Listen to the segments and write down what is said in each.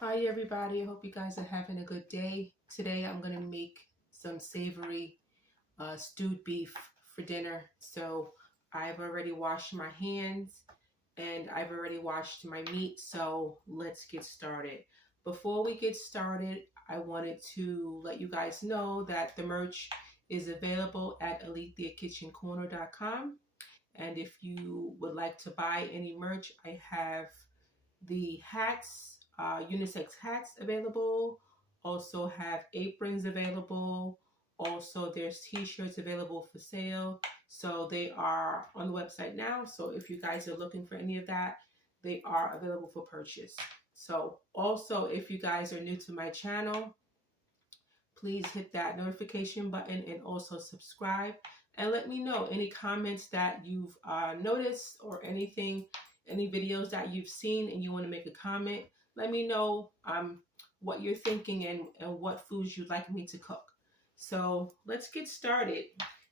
Hi everybody, I hope you guys are having a good day. Today I'm going to make some savory stewed beef for dinner. So I've already washed my hands and I've already washed my meat. So let's get started. Before we get started, I wanted to let you guys know that the merch is available at InthekitchenwithAlithia.com. And if you would like to buy any merch, I have the hats, unisex hats available. Also have aprons available. Also there's t-shirts available for sale. So they are on the website now. So if you guys are looking for any of that, they are available for purchase. So also if you guys are new to my channel, please hit that notification button and also subscribe and let me know any comments that you've noticed or anything, any videos that you've seen and you want to make a comment. Let me know what you're thinking and what foods you'd like me to cook. So let's get started.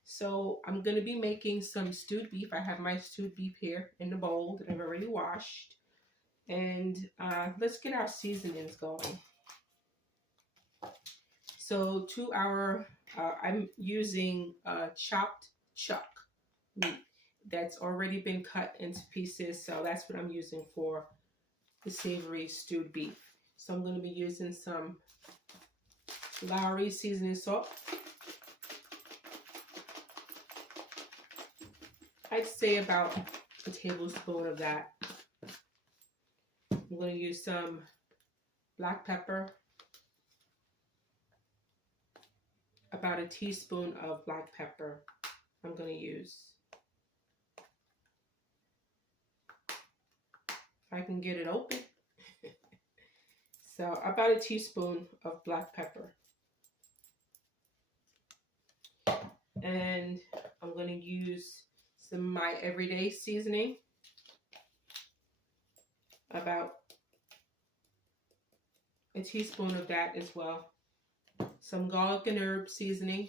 So I'm going to be making some stewed beef. I have my stewed beef here in the bowl that I've already washed. And let's get our seasonings going. So I'm using chopped chuck meat that's already been cut into pieces. So that's what I'm using for the savory stewed beef. So I'm going to be using some Lowry seasoning salt. I'd say about a tablespoon of that. I'm going to use some black pepper. About a teaspoon of black pepper I'm going to use. If I can get it open. So about a teaspoon of black pepper. And I'm going to use some of my everyday seasoning. About a teaspoon of that as well. Some garlic and herb seasoning.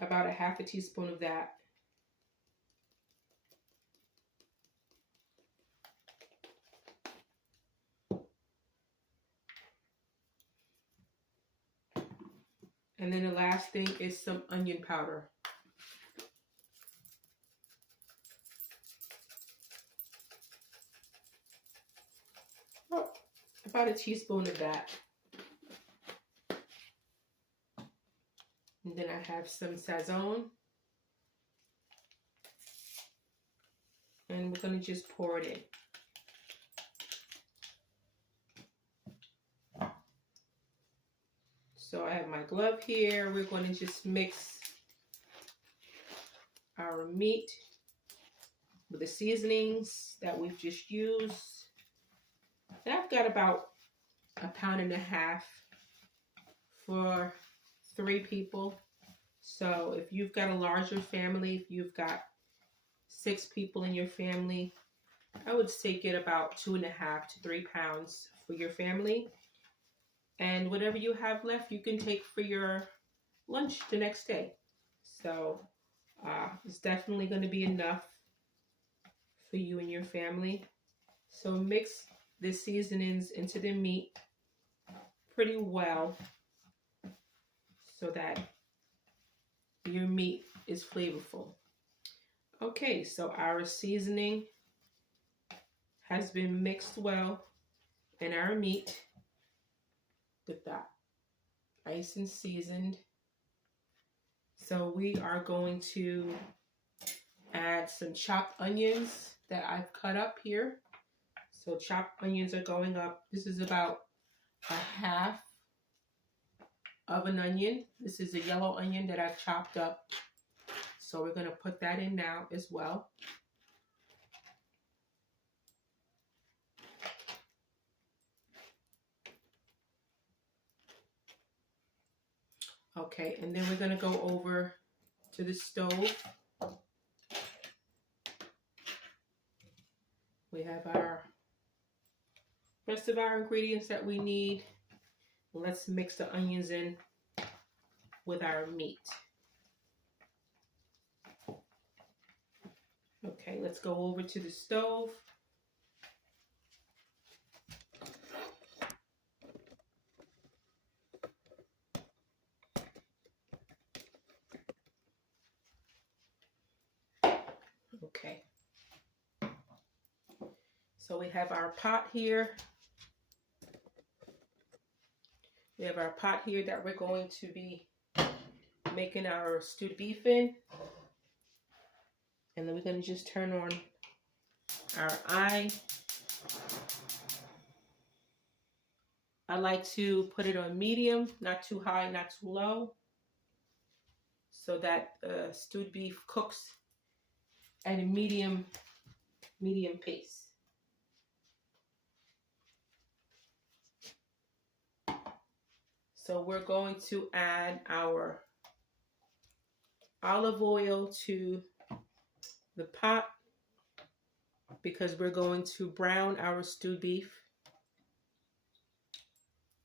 About a half a teaspoon of that. And then the last thing is some onion powder. Oh, about a teaspoon of that. And then I have some Sazon. And we're going to just pour it in. So I have my glove here. We're going to just mix our meat with the seasonings that we've just used. And I've got about 1.5 pounds for 3 people. So if you've got a larger family, if you've got 6 people in your family, I would say get about 2.5 to 3 pounds for your family. And whatever you have left, you can take for your lunch the next day. So it's definitely going to be enough for you and your family. So mix the seasonings into the meat pretty well so that your meat is flavorful. Okay, so our seasoning has been mixed well in our meat. With that nice and seasoned. So we are going to add some chopped onions that I've cut up here. So chopped onions are going up. This is about a half of an onion. This is a yellow onion that I've chopped up. So we're going to put that in now as well. Okay, and then we're going to go over to the stove. We have our rest of our ingredients that we need. Let's mix the onions in with our meat. Okay, let's go over to the stove. Okay. So we have our pot here. We have our pot here that we're going to be making our stewed beef in. And then we're going to just turn on our eye. I like to put it on medium, not too high, not too low, so that stewed beef cooks at a medium pace. So we're going to add our olive oil to the pot because we're going to brown our stewed beef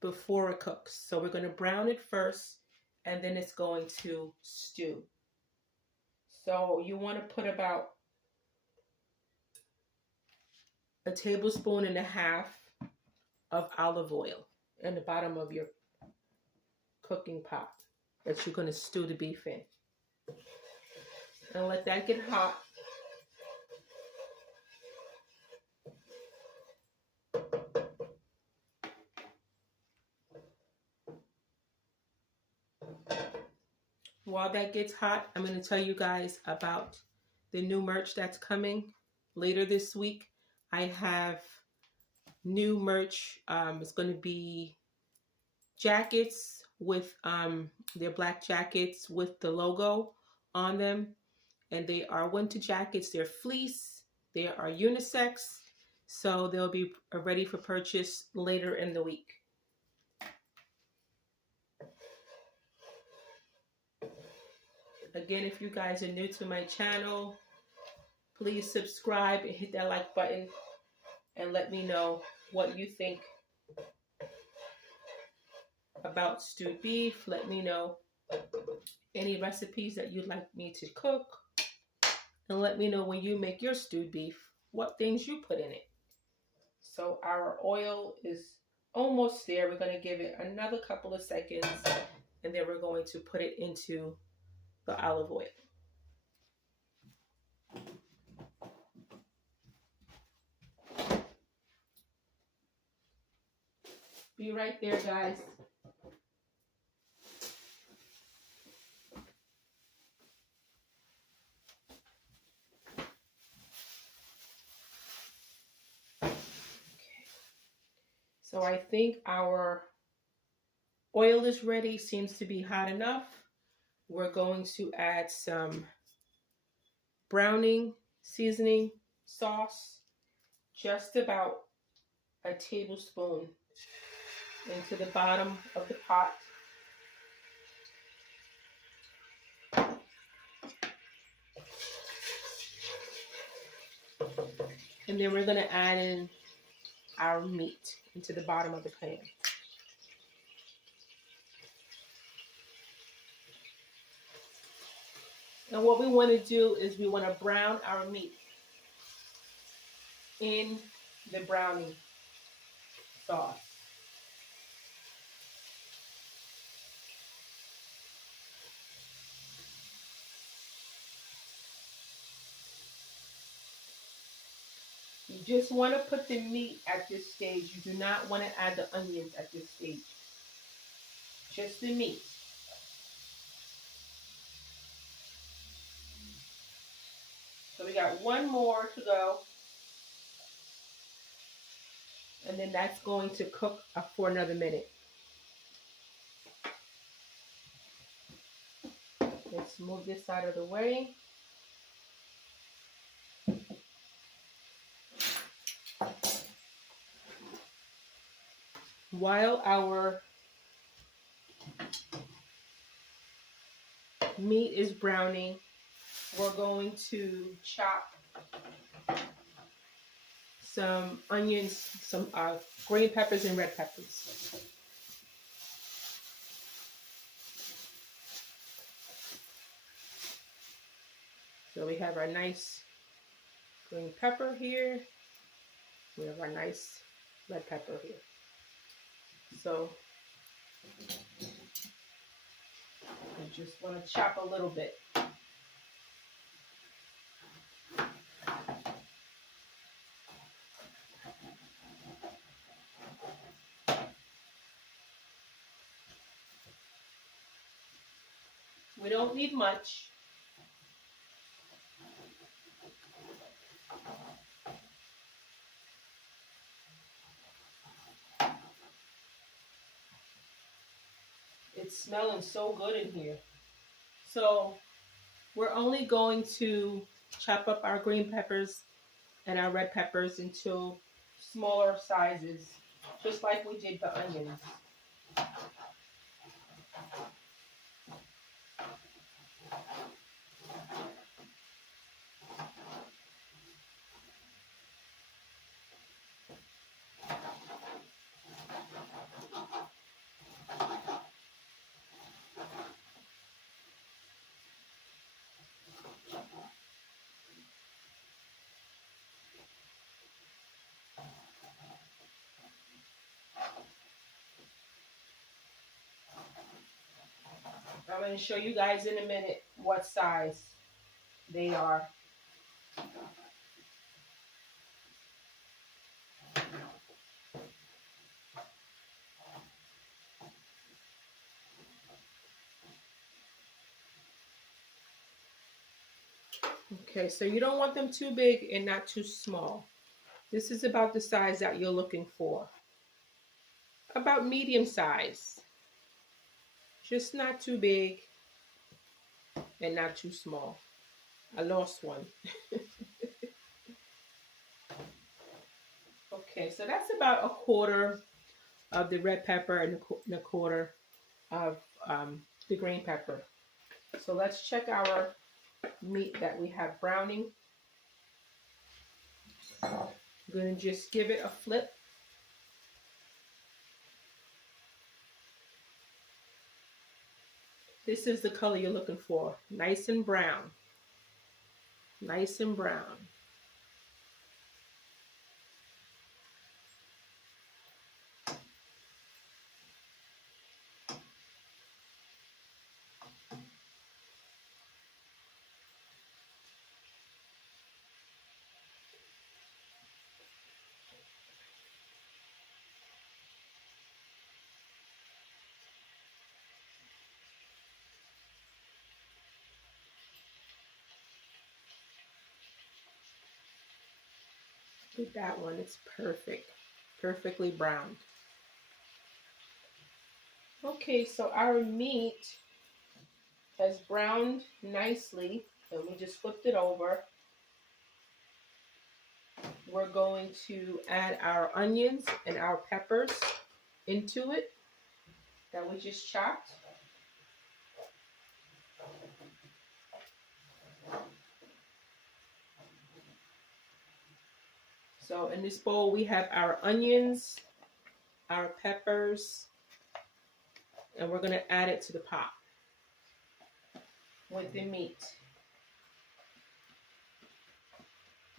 before it cooks. So we're going to brown it first and then it's going to stew. So you want to put about 1.5 tablespoons of olive oil in the bottom of your cooking pot that you're going to stew the beef in. And let that get hot. While that gets hot, I'm going to tell you guys about the new merch that's coming later this week. I have new merch. It's going to be jackets with they're black jackets with the logo on them, and they are winter jackets. They're fleece. They are unisex, so they'll be ready for purchase later in the week. Again, if you guys are new to my channel, please subscribe and hit that like button and let me know what you think about stewed beef. Let me know any recipes that you'd like me to cook. And let me know when you make your stewed beef, what things you put in it. So our oil is almost there. We're going to give it another couple of seconds and then we're going to put it into the olive oil. Be right there, guys. Okay. So I think our oil is ready, seems to be hot enough. We're going to add some browning seasoning sauce, just about 1 tablespoon into the bottom of the pot. And then we're going to add in our meat into the bottom of the pan. And what we want to do is we want to brown our meat in the browning sauce. You just want to put the meat at this stage. You do not want to add the onions at this stage. Just the meat. So we got one more to go. And then that's going to cook for another minute. Let's move this out of the way. While our meat is browning, we're going to chop some onions, some green peppers and red peppers. So we have our nice green pepper here. We have our nice red pepper here. So I just want to chop a little bit. We don't need much. It's smelling so good in here. So we're only going to chop up our green peppers and our red peppers into smaller sizes, just like we did the onions. I'm going to show you guys in a minute what size they are. Okay, so you don't want them too big and not too small. This is about the size that you're looking for. About medium size. Just not too big and not too small. I lost one. Okay, so that's about a quarter of the red pepper and a quarter of the green pepper. So let's check our meat that we have browning. I'm going to just give it a flip. This is the color you're looking for. Nice and brown. Nice and brown. With that one, it's perfect. Perfectly browned. Okay, so our meat has browned nicely, and we just flipped it over. We're going to add our onions and our peppers into it that we just chopped. So in this bowl, we have our onions, our peppers, and we're going to add it to the pot with the meat.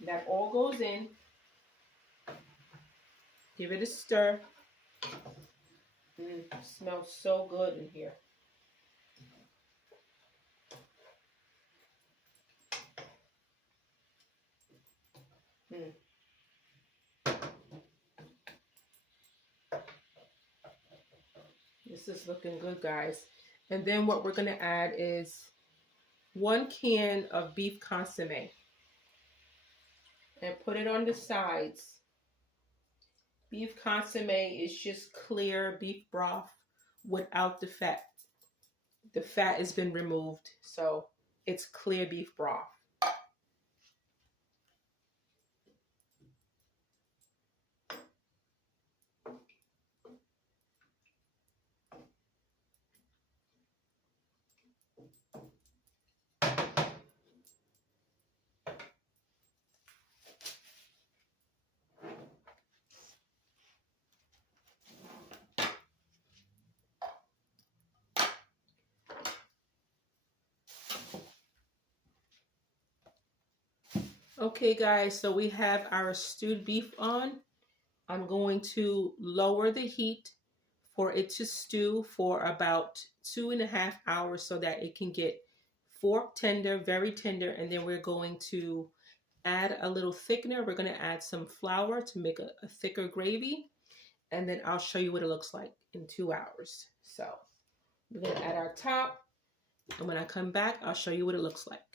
That all goes in. Give it a stir. It smells so good in here. This is looking good, guys. And then what we're going to add is 1 can of beef consomme. And put it on the sides. Beef consomme is just clear beef broth without the fat. The fat has been removed, so it's clear beef broth. Okay, guys, so we have our stewed beef on. I'm going to lower the heat for it to stew for about 2.5 hours so that it can get fork tender, very tender, and then we're going to add a little thickener. We're going to add some flour to make a thicker gravy, and then I'll show you what it looks like in 2 hours. So we're going to add our top, And when I come back, I'll show you what it looks like.